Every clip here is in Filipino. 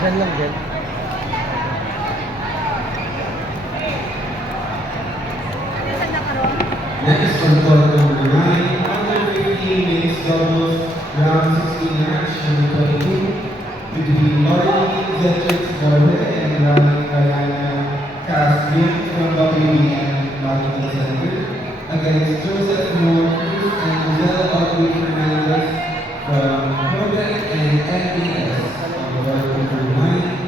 Yan lang din. Next on court number 9, under 15 mixed doubles, round 16 match number 22, between Marty Zetrix Garbe and Rani Diana Casvin from WBN Badminton Center against Joseph Moore Cruz and Giselle Audrey Fernandez from Quebec and NBS on court number 9.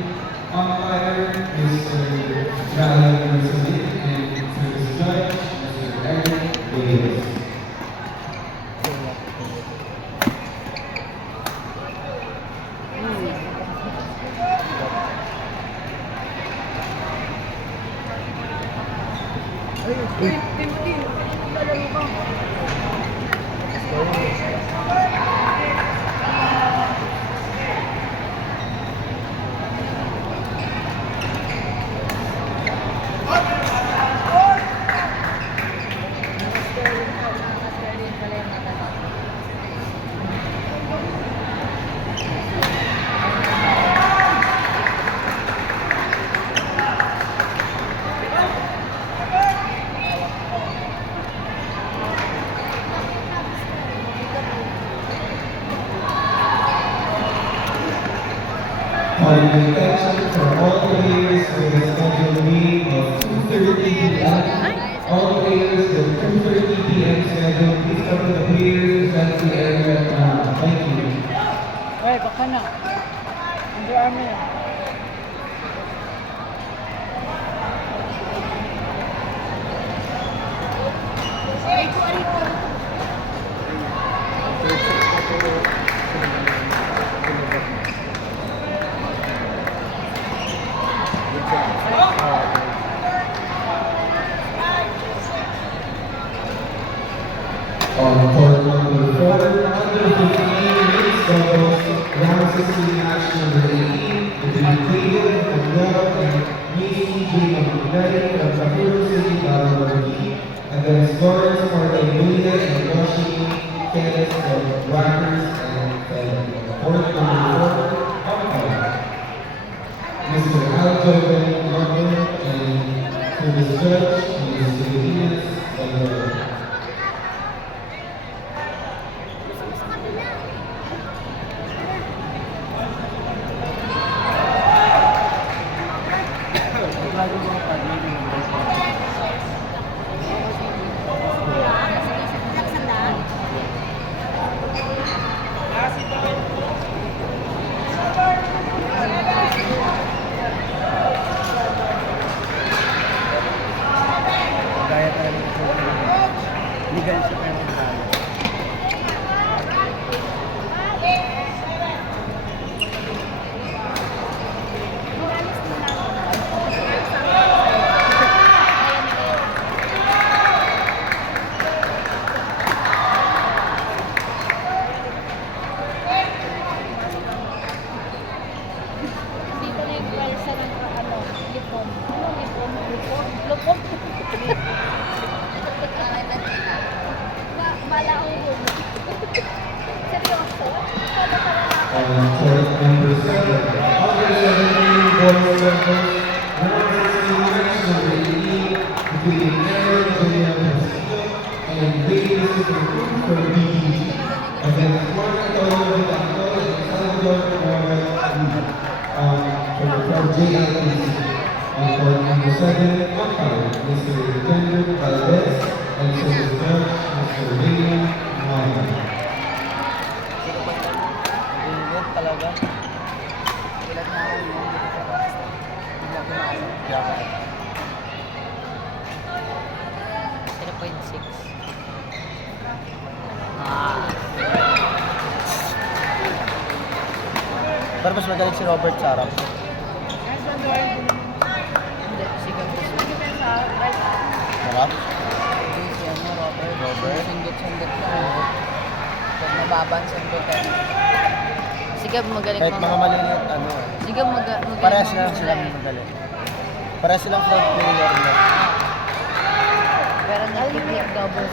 Umpire, Mr. Valen Mercedes and service judge, Mr. Eric Davis. Calling attention for all players for the scheduled meeting of 2:30 p.m. All players with 2:30 p.m. schedule, please come to the players at the area now. Thank you. Ay, baka na. Under Armour yan. On court number 4, under 15 mixed doubles, round 16 match number 18, between Cleveland from Love and Missy J. Magnetti from Kapuru City, Balabargi, against Lawrence Portabilia and Washington Kenneth from Rackers and Felon. Court number 4, umpire, Mr. Aljo Ben Martin and service judge, Mr. Venus Valero. Gaya talaga legal sa pero tayo. Dito na yung balsa ng lipon. Ano lipon? Lupon? Malaong yun. Seryoso? On court number 7, under 17 boys circles, round 16 match number 18, between Aaron Julian Castillo and Davis Superfood from BBG, against Juan Antonio Vitanto and Salvador Morales from JLPC. On court number 7, umpire, Mr. Kendrick Valdez, and service judge, Mr. William Maya. Ingat talaga. Ilan na ako yun. Hindi ako nakasal. 0.6. Pero mas magaling si Robert Sarap. Hindi, sigaw ko. Sarap? Hindi siya mo, Robert. Robert? Sundot-sundot lang. Pag nababa ang sundutan. Sigab magaling Kahit mga maliliit, ano eh. Sigab magaling. Parehas lang silang magaling. Parehas silang front player na. Pero nag-flip double.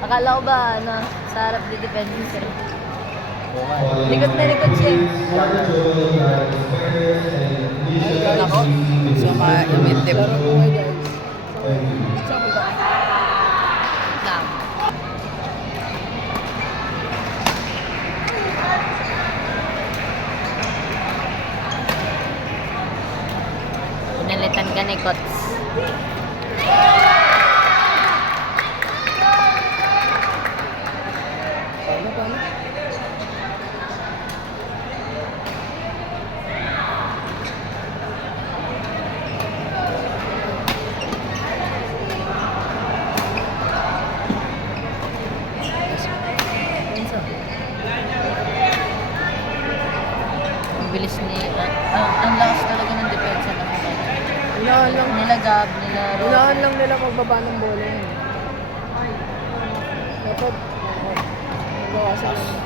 Akala ko ba, ano, sa harap di defending sir. Likod na likod siya. Ako? So, ma-imitip. Thank you. Lang. Pinalitan ka ni Kots. Ang bilis ni... ang lakas talaga ng depensa ng mga. Unahan lang. Nila Gab, nila Unahan lang nila magbaba ng bola yun. Dapat, magawasan lang.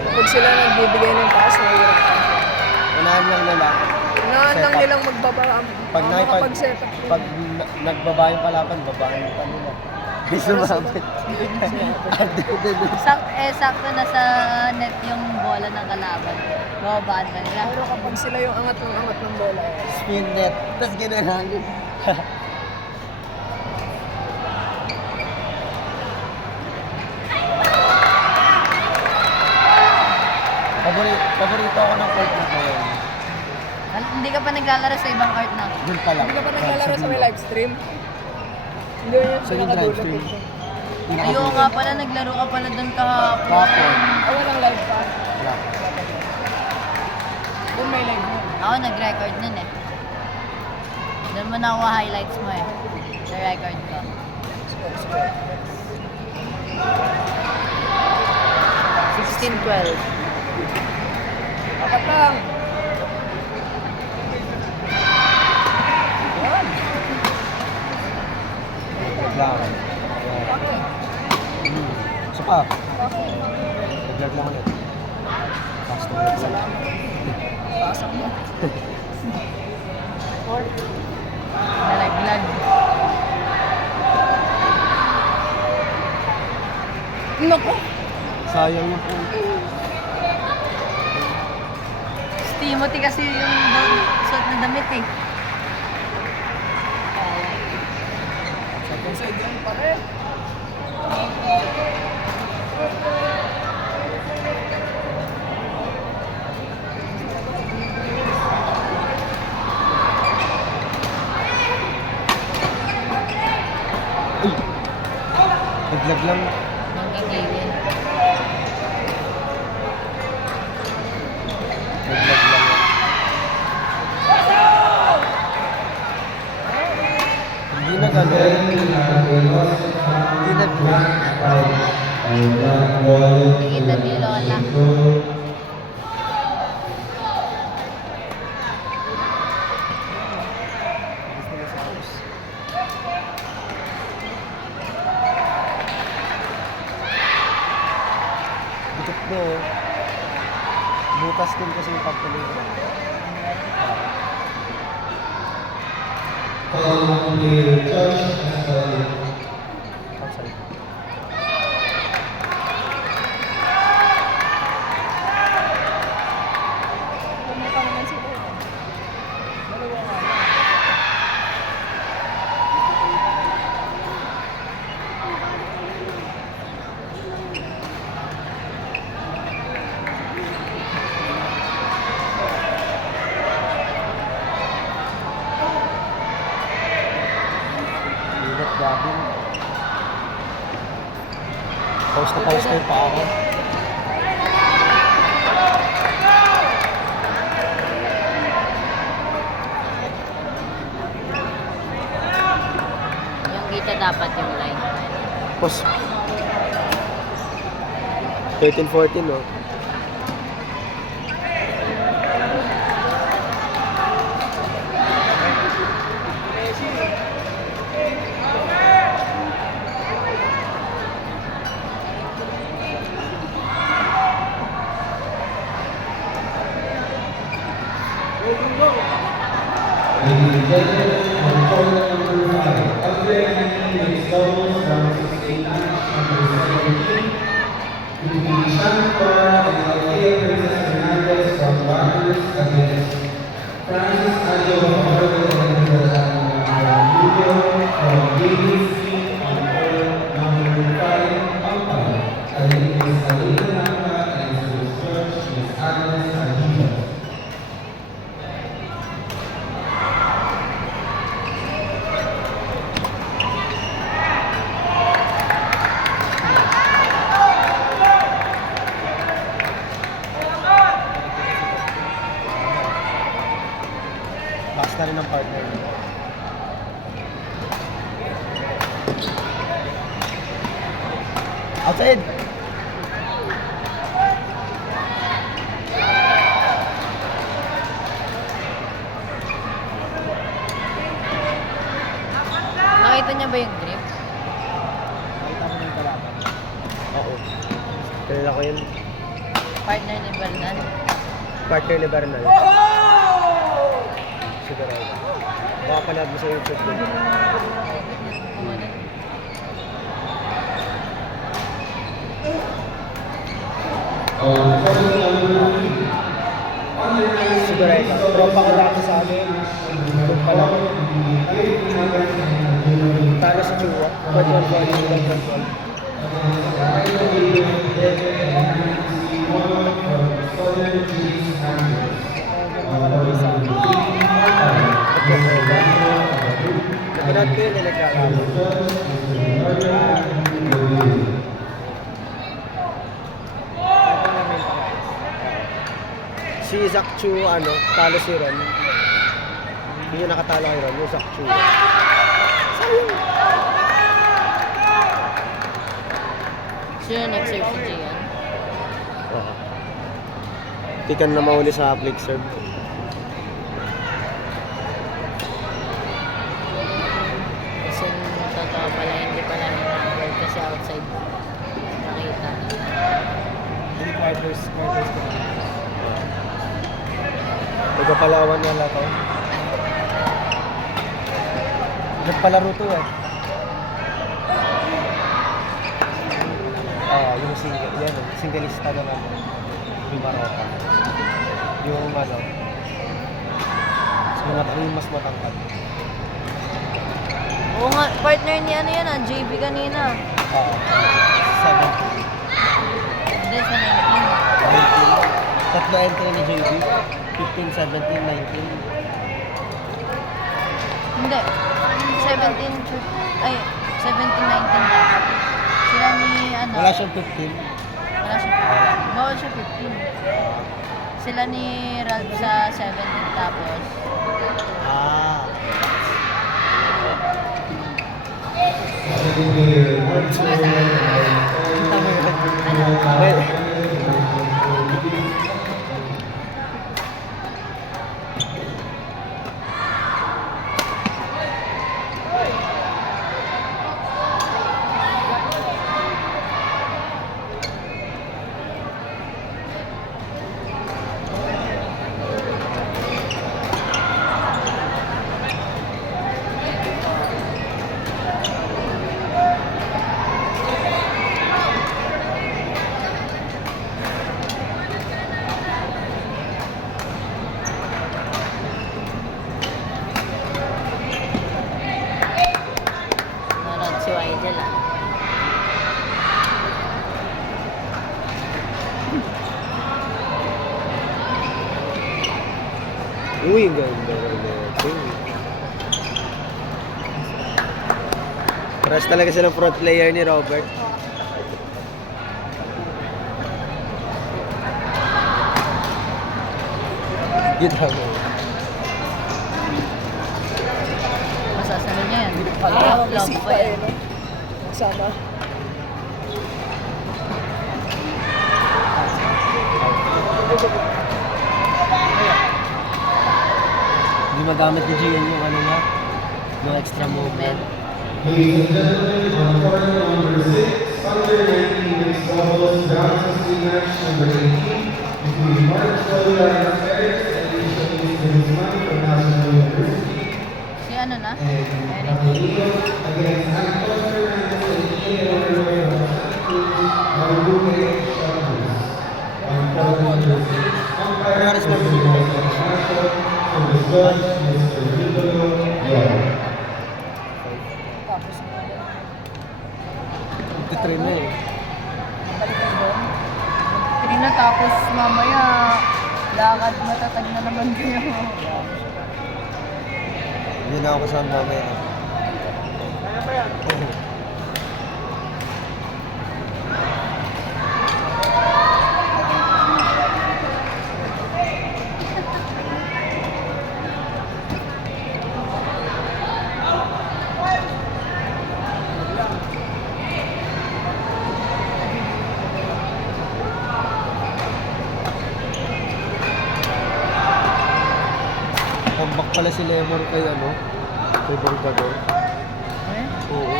Kapag sila nagbibigay ng pass, nahihirapan. Unahan lang nila. Unahan lang Set up. nilang magbaba. Pag makapag-set up. pag nagbaba yung palaban, babaan pa nila. Di sumabit. Sakto na sa net yung bola ng kalaban. Bababaan ka nila. Pero kapag sila yung angat ng bola, Spin net. Tapos ginanangin. Paborito ako ng court na ngayon. Hindi ka pa naglalaro sa ibang court na. Doon pa lang. hindi ka pa naglalaro sa may live stream? Hindi yun yung Sa yung pinakadulot. live stream. Ayun nga pala, naglaro ka pala doon kahapon. Kapon. Walang live pa. Wala. Doon may live mo. Ako nag-record nun eh. Doon mo nakuha highlights mo eh. Sa record ko. 16-12. Apat lang. Lang. So pa. Nag-vlog lang ulit. Fast na ulit. Pasok mo. Nalaglag. Naku! Sayang yung po. Si Timothy kasi yung suot na damit eh. Second side yan pa rin. Nag-vlog lang. Magigigil. Nag-vlog lang. Hindi na gano'n. Hindi nag-vlog. Nakikita ni Lola. Butot mo. Butas din kasi yung pagtuloy ko. Outside. Pumunta naman sila. Dalawa nga. Ingat gabi. Post na post na yung paa ko. Yung kita dapat yung line. Post. 13-14, no? Ladies and gentlemen, on tournament number 5, upgrading mixed doubles, round 16 match, number 17, Shankar and Althea Princess Hernandez from Batters against Francis Angelo Harvey and Julio from BBC on court number 5, umpire. Again, Ms. Alina Naka and Ms. George, Ms. Agnes Aguilar. Pass na rin ng partner. Outside! Nakita niya ba yung grip? Nakita mo na yung kalaban. Oo. Kanila ko yun. Partner ni Bernal. Partner ni Bernal. Sigurado. Baka panood mo sa YouTube ko. Sigurado. Tropa ko dati sa amin. Doon pala. Talo sa Chua. Control ball. Control. Napanood ko yun na nagkakalo. Si Zach Chu, talo si Ron. Hindi niya nakatalo kay Ron, yung Zach Chu. Sino nag-serve si Gian? Oo. Tikan na mahuli sa flick serve. Kasi totoo pala, hindi pala ninagol kasi outside. Nakita. Hindi quarters ko na. Nagpapalawan nga lang to. Nagpalaro to eh. Yung singlista naman. Yung Maroka. Yung yung mas matangkad. Oo nga, partner ni JB kanina. Oo. 17. Hindi, sa 19. Tatlo entry ni JB. 15, 17, 19. Hindi. 17, ay, 17, 19 lang. Sila ni, Wala siyang 15. Wala siya. Bawal siya 15. Sila ni Ralph sa 17 tapos. Narad si Wydel ah. Uy, ganda. Paras talaga siya ng front player ni Robert. Gita mo. Masasabi niya yan. Love pa yan. Sana. Hindi magamit ni Gian yung niya, yung extra movement. Ladies and gentlemen, on court number 6, under 19 mixed doubles, round 16 match number 18, between Mark Florida Perez and Alicia Guzman from National University, Si ano na? and Eric. Catalino against Anton Fernandez and Ian Orlando from Santa Cruz, Marubuque, Sharpers. Service Judge, Mr. Nicolo Yar. Tapos, 53 na eh. balikan doon. Hindi na tapos mamaya, lakad matatag na naman kayo. Hindi na ako kasama mamaya. Comeback pala si Lemon kay ano? Kay Borgador. Eh? Oo.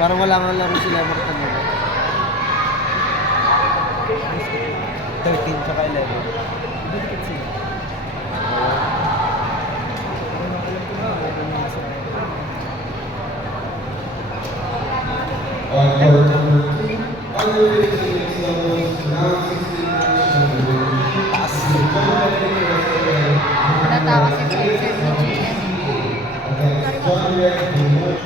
Parang wala nga laro si Lemon kanina. 13 tsaka 11. Dikit sila. On court number 2, under 15 mixed doubles, round 16 match number 13. Mr. John Red Halata kasi friendship ni Gian. against John Red Dumont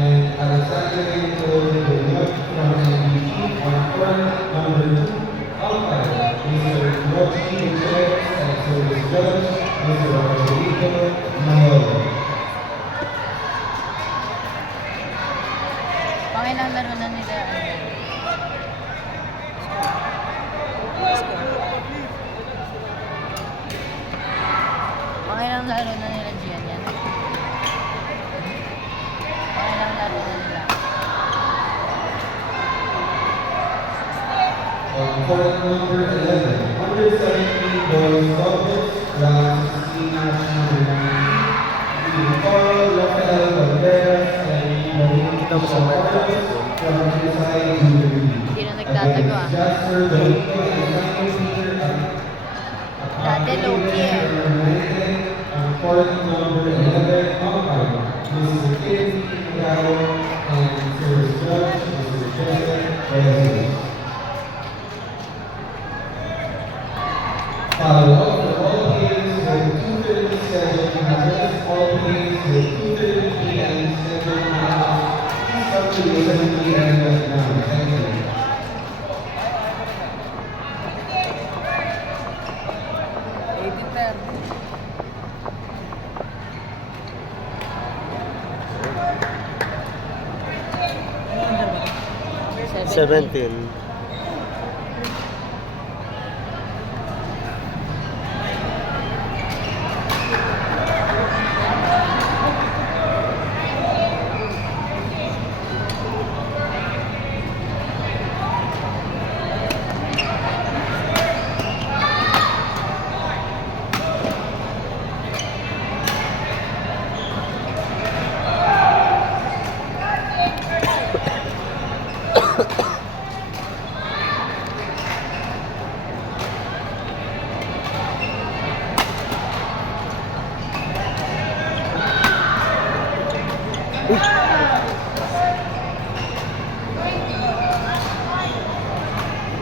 and Alexander Nicole Dumont from MVP on court number 2. Umpire, Mr. Rocky Gutierrez and service judge, Mr. Rogelito Mayolo. Pangilang laro na nila. Pangilang laro na nila Gian yan. Pangilang laro na nila. On court number 11, under 17 boys doubles, round 16 match number 19. Between Carl Rafael Valderas and Maureen Carlos from the side to the Hindi na nagtatago against Jasper Benito and Simon Peter Dati low-key eh. on court number 11, umpire, Mr. Kim Magalo and service judge, Mr. Joseph Reyes. Follow up for all players with 2:30 scheduled matches, all players with 2:30 p.m. scheduled matches, please up to 7 p.m. now. Thank you. Editor. 17.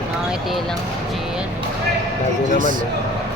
Nakangiti lang si Gian. Lagi naman eh.